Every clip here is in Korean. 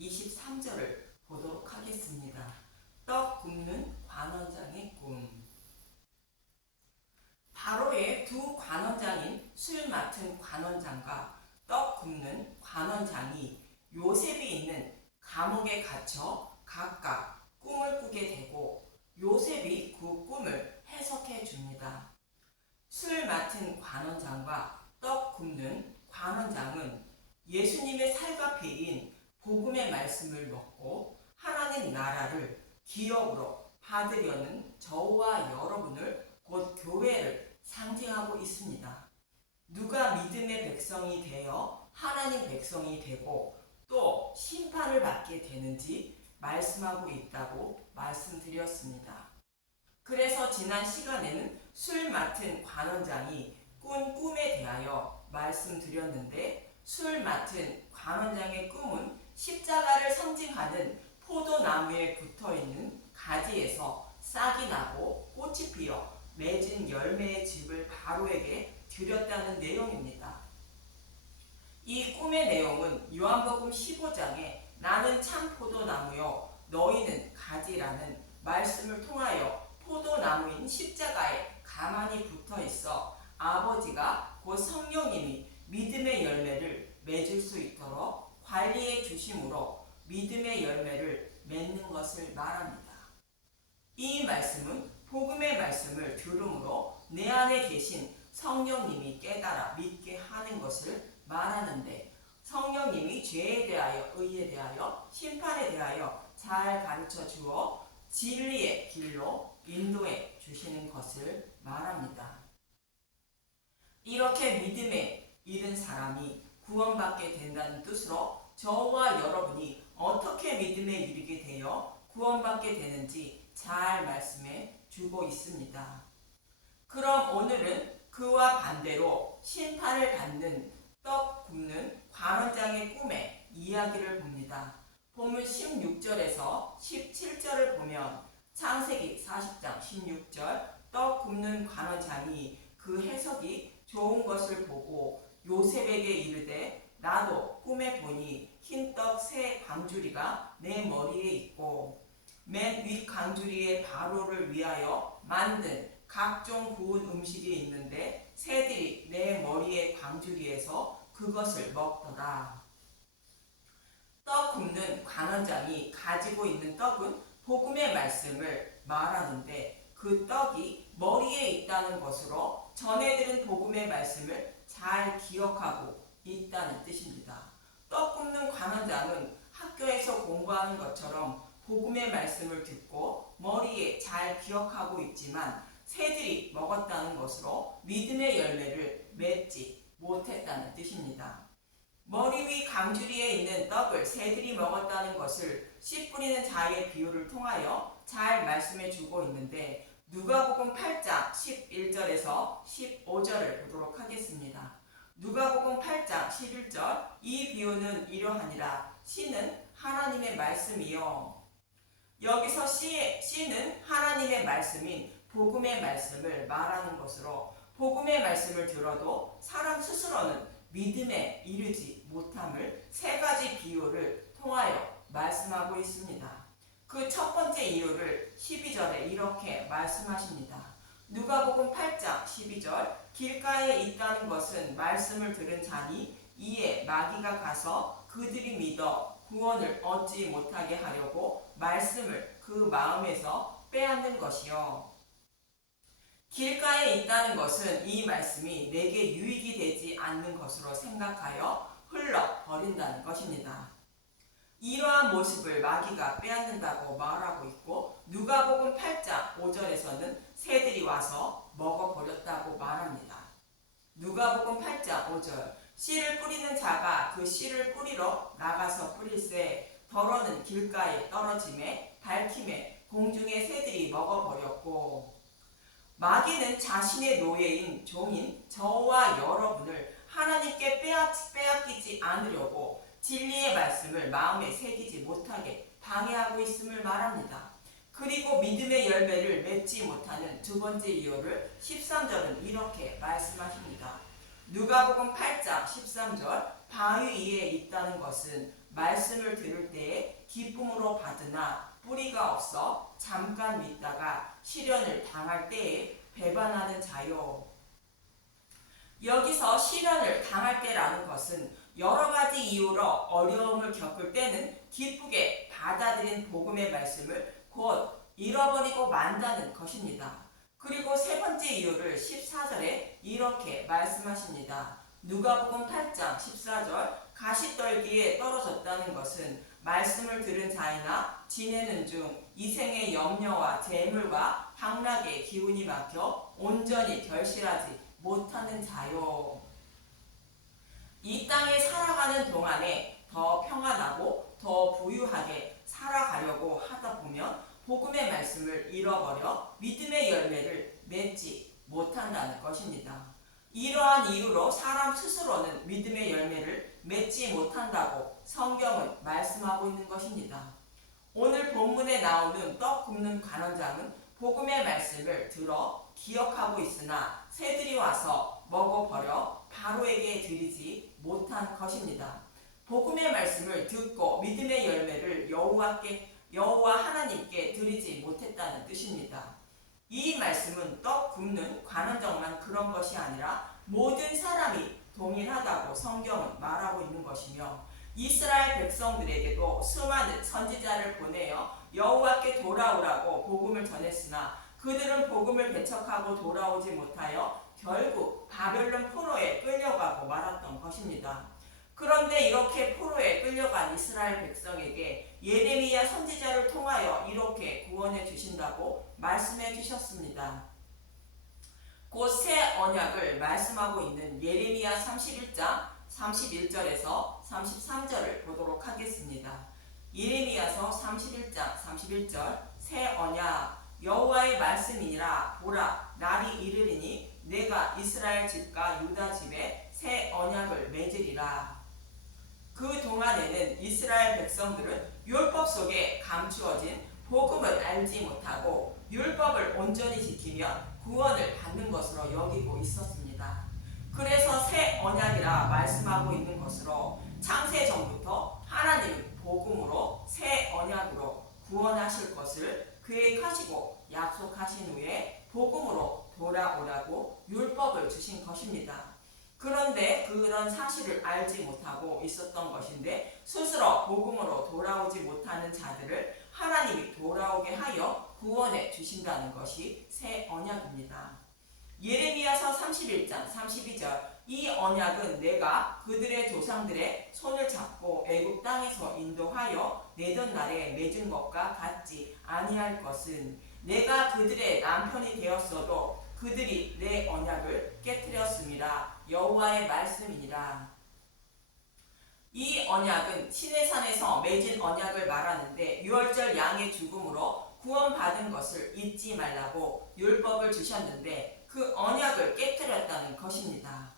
23절을 보도록 하겠습니다. 떡 굽는 관원장의 꿈. 바로의 두 관원장인 술 맡은 관원장과 떡 굽는 관원장이 요셉이 있는 감옥에 갇혀 각각 꿈을 꾸게 되고 요셉이 그 꿈을 해석해 줍니다. 술 맡은 관원장과 떡 굽는 관원장은 예수님의 살갑이인 복음의 말씀을 먹고 하나님 나라를 기업으로 받으려는 저와 여러분을 곧 교회를 상징하고 있습니다. 누가 믿음의 백성이 되어 하나님 백성이 되고 또 심판을 받게 되는지 말씀하고 있다고 말씀드렸습니다. 그래서 지난 시간에는 술 맡은 관원장이 꾼 꿈에 대하여 말씀드렸는데, 술 맡은 관원장의 꿈은 십자가를 상징하는 포도나무에 붙어있는 가지에서 싹이 나고 꽃이 피어 맺은 열매의 즙을 바로에게 드렸다는 내용입니다. 이 꿈의 내용은 요한복음 15장에 나는 참 포도나무요 너희는 가지라는 말씀을 통하여 포도나무인 십자가에 가만히 붙어 있어 아버지가 곧 성령님이 믿음의 열매를 맺을 수 있도록 관리해 주심으로 믿음의 열매를 맺는 것을 말합니다. 이 말씀은 복음의 말씀을 들음으로 내 안에 계신 성령님이 깨달아 믿게 하는 것을 말하는데, 성령님이 죄에 대하여 의에 대하여 심판에 대하여 잘 가르쳐 주어 진리의 길로 인도해 주시는 것을 말합니다. 이렇게 믿음에 이른 사람이 구원받게 된다는 뜻으로 저와 여러분이 어떻게 믿음에 이르게 되어 구원받게 되는지 잘 말씀해 주고 있습니다. 그럼 오늘은 그와 반대로 심판을 받는 떡 굽는 관원장의 꿈의 이야기를 봅니다. 본문 16절에서 17절을 보면 창세기 40장 16절 떡 굽는 관원장이 그 해석이 좋은 것을 보고 요셉에게 이르되 나도 꿈에 보니 흰떡 세 광주리가 내 머리에 있고 맨 윗 광주리에 바로를 위하여 만든 각종 구운 음식이 있는데 새들이 내 머리의 광주리에서 그것을 먹더라. 떡 굽는 관원장이 가지고 있는 떡은 복음의 말씀을 말하는데 그 떡이 머리에 있다는 것으로 전해 들은 복음의 말씀을 잘 기억하고 있다는 뜻입니다. 떡 굽는 관원장은 학교에서 공부하는 것처럼 복음의 말씀을 듣고 머리에 잘 기억하고 있지만 새들이 먹었다는 것으로 믿음의 열매를 맺지 못했다는 뜻입니다. 머리 위 강주리에 있는 떡을 새들이 먹었다는 것을 씨 뿌리는 자의 비유를 통하여 잘 말씀해 주고 있는데, 누가복음 8장 11절에서 15절을 보도록 하겠습니다. 누가복음 8장 11절 이 비유는 이러하니라. 씨는 하나님의 말씀이요. 여기서 씨는 하나님의 말씀인 복음의 말씀을 말하는 것으로 복음의 말씀을 들어도 사람 스스로는 믿음에 이르지 못함을 세 가지 비유를 통하여 말씀하고 있습니다. 그 첫 번째 이유를 12절에 이렇게 말씀하십니다. 누가복음 8장 12절 길가에 있다는 것은 말씀을 들은 자니 이에 마귀가 가서 그들이 믿어 구원을 얻지 못하게 하려고 말씀을 그 마음에서 빼앗는 것이요. 길가에 있다는 것은 이 말씀이 내게 유익이 되지 않는 것으로 생각하여 흘러버린다는 것입니다. 이러한 모습을 마귀가 빼앗는다고 말하고 있고, 누가복음 8장 5절에서는 새들이 와서 먹어버렸다고 말합니다. 누가복음 8장 5절 씨를 뿌리는 자가 그 씨를 뿌리러 나가서 뿌릴새 덜어는 길가에 떨어짐에 밝힘에 공중의 새들이 먹어버렸고, 마귀는 자신의 노예인 종인 저와 여러분을 하나님께 빼앗기지 않으려고 진리의 말씀을 마음에 새기지 못하게 방해하고 있음을 말합니다. 그리고 믿음의 열매를 맺지 못하는 두 번째 이유를 13절은 이렇게 말씀하십니다. 누가복음 8장 13절 바위 위에 있다는 것은 말씀을 들을 때에 기쁨으로 받으나 뿌리가 없어 잠깐 믿다가 시련을 당할 때에 배반하는 자요. 여기서 시련을 당할 때라는 것은 여러 가지 이유로 어려움을 겪을 때는 기쁘게 받아들인 복음의 말씀을 곧 잃어버리고 만다는 것입니다. 그리고 세 번째 이유를 14절에 이렇게 말씀하십니다. 누가복음 8장 14절 가시떨기에 떨어졌다는 것은 말씀을 들은 자이나 지내는 중 이생의 염려와 재물과 향락의 기운이 막혀 온전히 결실하지 못하는 자요. 이 땅에 살아가는 동안에 더 평안하고 더 부유하게 살아가려고 하다 보면 복음의 말씀을 잃어버려 믿음의 열매를 맺지 못한다는 것입니다. 이러한 이유로 사람 스스로는 믿음의 열매를 맺지 못한다고 성경은 말씀하고 있는 것입니다. 오늘 본문에 나오는 떡 굽는 관원장은 복음의 말씀을 들어 기억하고 있으나 새들이 와서 먹어버려 바로에게 드리지 못한 것입니다. 복음의 말씀을 듣고 믿음의 열매를 여호와 하나님께 드리지 못했다는 뜻입니다. 이 말씀은 떡 굽는 관원장만 그런 것이 아니라 모든 사람이 동일하다고 성경은 말하고 있는 것이며 이스라엘 백성들에게도 수많은 선지자를 보내어 여호와께 돌아오라고 복음을 전했으나 그들은 복음을 배척하고 돌아오지 못하여 결국 바벨론 포로에 끌려가고 말았던 것입니다. 그런데 이렇게 포로에 끌려간 이스라엘 백성에게 예레미야 선지자를 통하여 이렇게 구원해 주신다고 말씀해 주셨습니다. 곧 새 언약을 말씀하고 있는 예레미야 31장 31절에서 33절을 보도록 하겠습니다. 예레미야서 31장 31절 새 언약 여호와의 말씀이니라 보라 날이 이르리니 내가 이스라엘 집과 유다 집에 새 언약을 맺으리라. 그 동안에는 이스라엘 백성들은 율법 속에 감추어진 복음을 알지 못하고 율법을 온전히 지키면 구원을 받는 것으로 여기고 있었습니다. 그래서 새 언약이라 말씀하고 있는 것으로 창세 전부터 하나님은 복음으로 새 언약으로 구원하실 것을 계획하시고 약속하신 후에 복음으로 돌아오라고 율법을 주신 것입니다. 그런데 그런 사실을 알지 못하고 있었던 것인데 스스로 복음으로 돌아오지 못하는 자들을 하나님이 돌아오게 하여 구원해 주신다는 것이 새 언약입니다. 예레미야서 31장 32절 이 언약은 내가 그들의 조상들의 손을 잡고 애굽 땅에서 인도하여 내던 날에 맺은 것과 같지 아니할 것은 내가 그들의 남편이 되었어도 그들이 내 언약을 깨뜨렸음이라 여호와의 말씀이니라. 이 언약은 시내산에서 맺은 언약을 말하는데 유월절 양의 죽음으로 구원받은 것을 잊지 말라고 율법을 주셨는데 그 언약을 깨뜨렸다는 것입니다.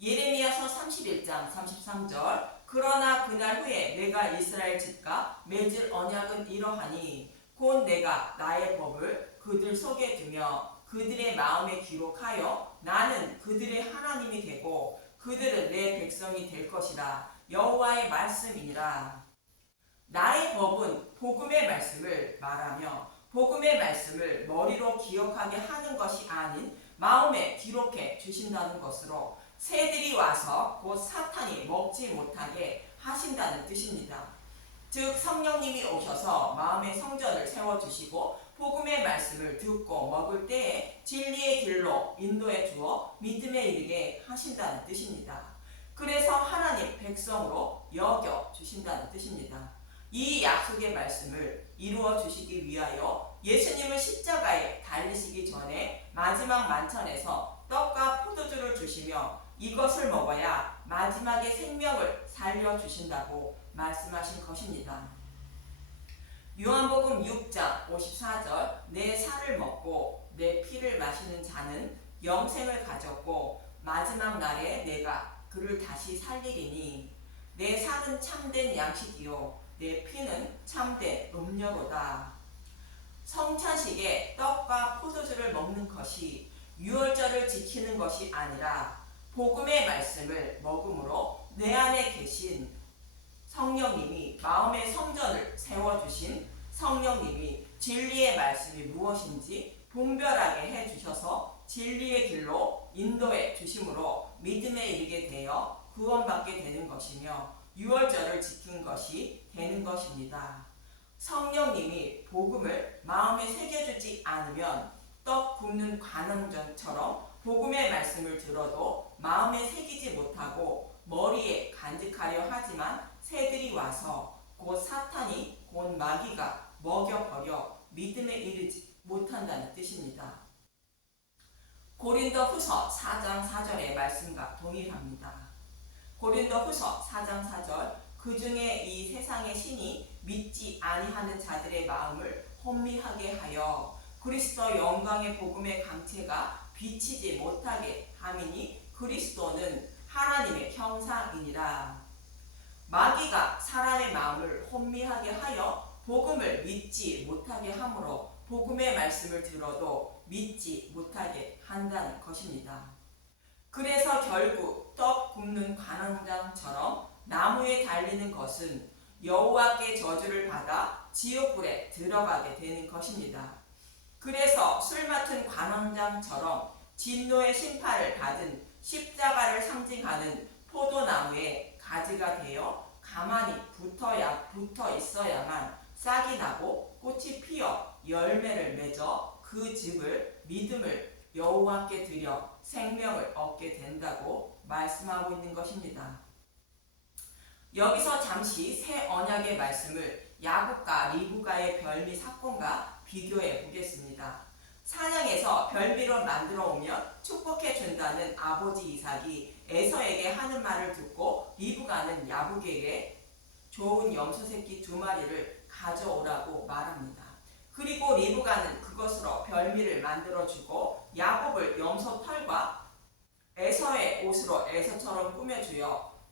예레미야서 31장 33절 그러나 그날 후에 내가 이스라엘 집과 맺을 언약은 이러하니 곧 내가 나의 법을 그들 속에 두며 그들의 마음에 기록하여 나는 그들의 하나님이 되고 그들은 내 백성이 될 것이라 여호와의 말씀이니라. 나의 법은 복음의 말씀을 말하며 복음의 말씀을 머리로 기억하게 하는 것이 아닌 마음에 기록해 주신다는 것으로 새들이 와서 곧 사탄이 먹지 못하게 하신다는 뜻입니다. 즉 성령님이 오셔서 마음의 성전을 세워주시고 복음의 말씀을 듣고 먹을 때에 진리의 길로 인도해 주어 믿음에 이르게 하신다는 뜻입니다. 그래서 하나님 백성으로 여겨 주신다는 뜻입니다. 이 약속의 말씀을 이루어 주시기 위하여 예수님은 십자가에 달리시기 전에 마지막 만찬에서 떡과 포도주를 주시며 이것을 먹어야 마지막에 생명을 살려주신다고 말씀하신 것입니다. 요한복음 6장 54절 내 살을 먹고 내 피를 마시는 자는 영생을 가졌고 마지막 날에 내가 그를 다시 살리리니 내 살은 참된 양식이요 내 피는 참된 음료로다. 성찬식에 떡과 포도주를 먹는 것이 유월절을 지키는 것이 아니라 복음의 말씀을 먹음으로 내 안에 계신 성령님이 마음의 성전을 세워주신 성령님이 진리의 말씀이 무엇인지 분별하게 해주셔서 진리의 길로 인도해 주심으로 믿음에 이르게 되어 구원받게 되는 것이며 유월절을 지킨 것이 되는 것입니다. 성령님이 복음을 마음에 새겨주지 않으면 떡 굽는 관원전처럼 복음의 말씀을 들어도 마음에 새기지 못하고 머리에 간직하려 하지만 새들이 와서 곧 사탄이 곧 마귀가 먹여버려 믿음에 이르지 못한다는 뜻입니다. 고린도후서 4장 4절의 말씀과 동일합니다. 고린도후서 4장 4절 그 중에 이 세상의 신이 믿지 아니하는 자들의 마음을 혼미하게 하여 그리스도 영광의 복음의 강체가 비치지 못하게 함이니 그리스도는 하나님의 형상이니라. 마귀가 사람의 마음을 혼미하게 하여 복음을 믿지 못하게 하므로 복음의 말씀을 들어도 믿지 못하게 한다는 것입니다. 그래서 결국 떡 굽는 관원장처럼 나무에 달리는 것은 여호와께 저주를 받아 지옥불에 들어가게 되는 것입니다. 그래서 술 맡은 관원장처럼 진노의 심판을 받은 십자가를 상징하는 포도나무에 가지가 되어 가만히 붙어 있어야만 싹이 나고 꽃이 피어 열매를 맺어 그 즙을 믿음을 여호와께 드려 생명을 얻게 된다고 말씀하고 있는 것입니다. 여기서 잠시 새 언약의 말씀을 야곱과 리브가의 별미 사건과 비교해 보겠습니다. 사냥에서 별미로 만들어 오면 축복해 준다는 아버지 이삭이 에서에게 하는 말을 듣고 리브가는 야곱에게 좋은 염소 새끼 2마리를 가져오라고 말합니다. 그리고 리브가는 그것으로 별미를 만들어 주고 야곱을 염소 털과 에서의 옷으로 에서처럼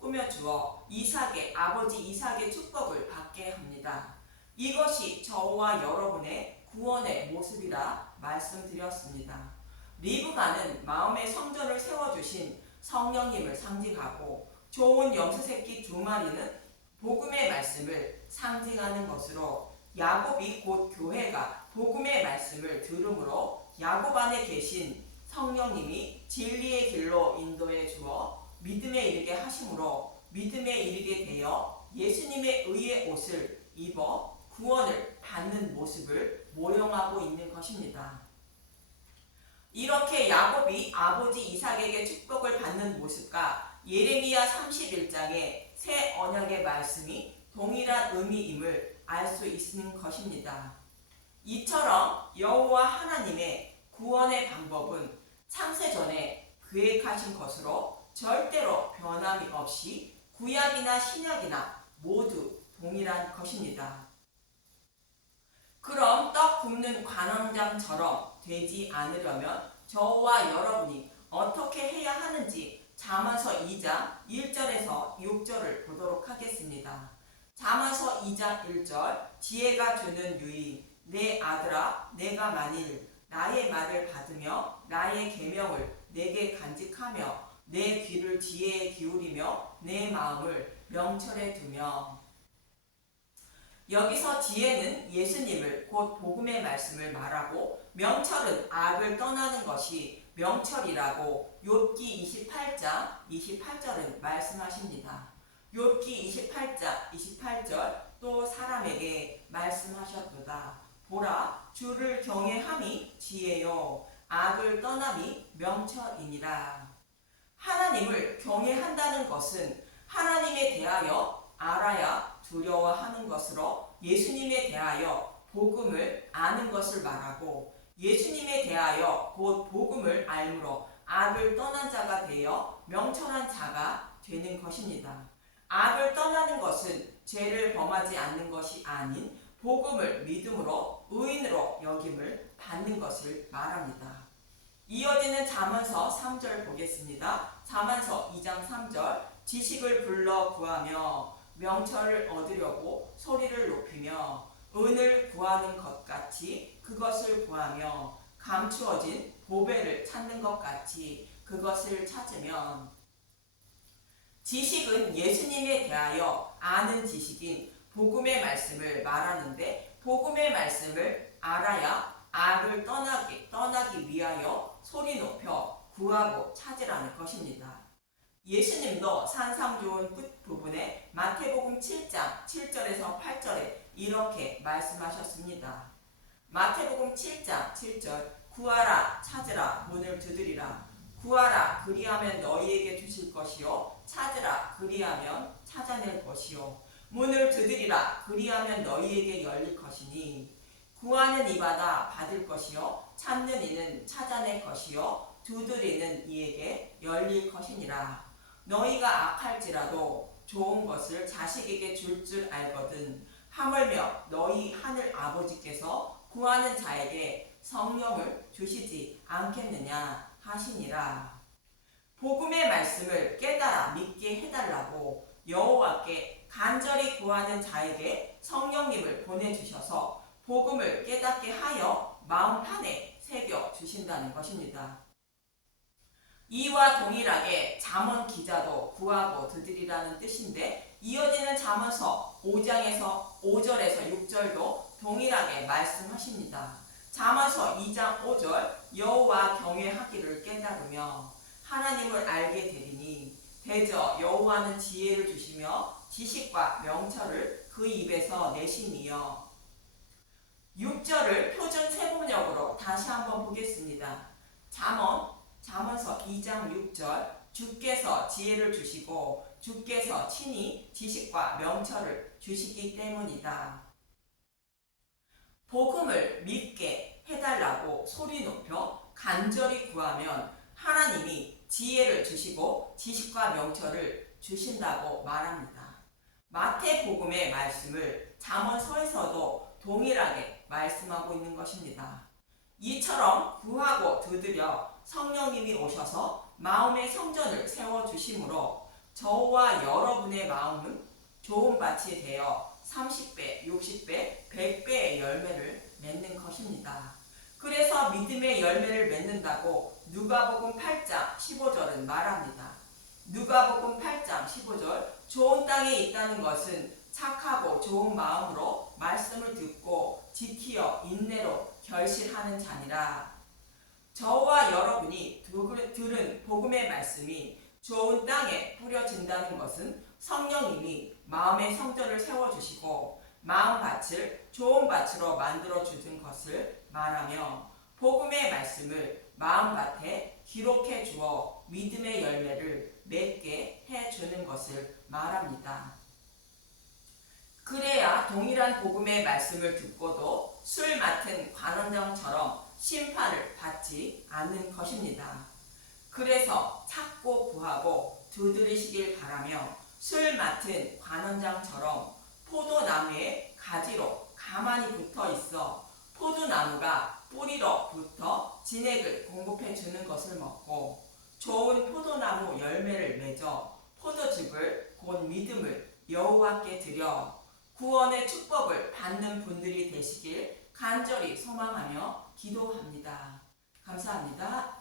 꾸며주어 이삭의 아버지 이삭의 축복을 받게 합니다. 이것이 저와 여러분의 구원의 모습이라 말씀드렸습니다. 리브가는 마음의 성전을 세워주신 성령님을 상징하고 좋은 염소 새끼 2마리는 복음의 말씀을 상징하는 것으로 야곱이 곧 교회가 복음의 말씀을 들음으로 야곱 안에 계신 성령님이 진리의 길로 인도해 주어 믿음에 이르게 하심으로 믿음에 이르게 되어 예수님의 의의 옷을 입어 구원을 받는 모습을 모형하고 있는 것입니다. 이렇게 야곱이 아버지 이삭에게 축복을 받는 모습과 예레미야 31장의 새 언약의 말씀이 동일한 의미임을 알 수 있는 것입니다. 이처럼 여호와 하나님의 구원의 방법은 창세전에 계획하신 것으로 절대로 변함이 없이 구약이나 신약이나 모두 동일한 것입니다. 그럼 떡 굽는 관원장처럼 되지 않으려면 저와 여러분이 어떻게 해야 하는지 잠언서 2장 1절에서 6절을 보도록 하겠습니다. 잠언서 2장 1절 지혜가 주는 유인 내 아들아 내가 만일 나의 말을 받으며 나의 계명을 내게 간직하며 내 귀를 지혜에 기울이며 내 마음을 명철에 두며. 여기서 지혜는 예수님을 곧 복음의 말씀을 말하고 명철은 악을 떠나는 것이 명철이라고 욥기 28장 28절은 말씀하십니다. 욥기 28장 28절 또 사람에게 말씀하셨도다. 보라 주를 경외함이 지혜요 악을 떠남이 명철이니라. 하나님을 경외한다는 것은 하나님에 대하여 알아야 두려워하는 것으로 예수님에 대하여 복음을 아는 것을 말하고 예수님에 대하여 곧 복음을 알므로 악을 떠난 자가 되어 명철한 자가 되는 것입니다. 악을 떠나는 것은 죄를 범하지 않는 것이 아닌 복음을 믿음으로 의인으로 여김을 받는 것을 말합니다. 이어지는 잠언서 3절 보겠습니다. 잠언서 2장 3절 지식을 불러 구하며 명철을 얻으려고 소리를 높이며 은을 구하는 것 같이 그것을 구하며 감추어진 보배를 찾는 것 같이 그것을 찾으면. 지식은 예수님에 대하여 아는 지식인 복음의 말씀을 말하는데 복음의 말씀을 알아야 악을 떠나기 위하여 소리 높여 구하고 찾으라는 것입니다. 예수님도 산상조언 끝부분에 마태복음 7장 7절에서 8절에 이렇게 말씀하셨습니다. 마태복음 7장 7절 구하라 찾으라 문을 두드리라 구하라 그리하면 너희에게 주실 것이요 찾으라 그리하면 찾아낼 것이요 문을 두드리라 그리하면 너희에게 열릴 것이니 구하는 이마다 받을 것이요 찾는 이는 찾아낼 것이요 두드리는 이에게 열릴 것이니라. 너희가 악할지라도 좋은 것을 자식에게 줄 알거든 하물며 너희 하늘 아버지께서 구하는 자에게 성령을 주시지 않겠느냐 하시니라. 복음의 말씀을 깨달아 믿게 해달라고 여호와께 간절히 구하는 자에게 성령님을 보내주셔서 복음을 깨닫게 하여 마음판에 새겨 주신다는 것입니다. 이와 동일하게 잠언 기자도 구하고 두드리라는 뜻인데 이어지는 잠언서 5장에서 5절에서 6절도 동일하게 말씀하십니다. 잠언서 2장 5절 여호와 경외하기를 깨달으며 하나님을 알게 되리니 대저 여호와는 지혜를 주시며 지식과 명철을 그 입에서 내심이여. 6절을 표준 세번역으로 다시 한번 보겠습니다. 잠언서 2장 6절 주께서 지혜를 주시고 주께서 친히 지식과 명철을 주시기 때문이다. 복음을 믿게 해달라고 소리 높여 간절히 구하면 하나님이 지혜를 주시고 지식과 명철을 주신다고 말합니다. 마태복음의 말씀을 잠언서에서도 동일하게 말씀하고 있는 것입니다. 이처럼 구하고 두드려 성령님이 오셔서 마음의 성전을 세워주심으로 저와 여러분의 마음은 좋은 밭이 되어 30배, 60배, 100배의 열매를 맺는 것입니다. 그래서 믿음의 열매를 맺는다고 누가복음 8장 15절은 말합니다. 누가복음 8장 15절 좋은 땅에 있다는 것은 착하고 좋은 마음으로 말씀을 듣고 지키어 인내로 결실하는 자니라. 저와 여러분이 들은 복음의 말씀이 좋은 땅에 뿌려진다는 것은 성령님이 마음의 성전을 세워주시고 마음밭을 좋은 밭으로 만들어주는 것을 말하며 복음의 말씀을 마음밭에 기록해 주어 믿음의 열매를 맺게 해주는 것을 말합니다. 그래야 동일한 복음의 말씀을 듣고도 술 맡은 관원장처럼 심판을 받지 않는 것입니다. 그래서 찾고 구하고 두드리시길 바라며 술 맡은 관원장처럼 포도나무의 가지로 가만히 붙어 있어 포도나무가 뿌리로 붙어 진액을 공급해 주는 것을 먹고 좋은 포도나무 열매를 맺어 포도즙을 곧 믿음을 여호와께 드려 구원의 축복을 받는 분들이 되시길 간절히 소망하며 기도합니다. 감사합니다.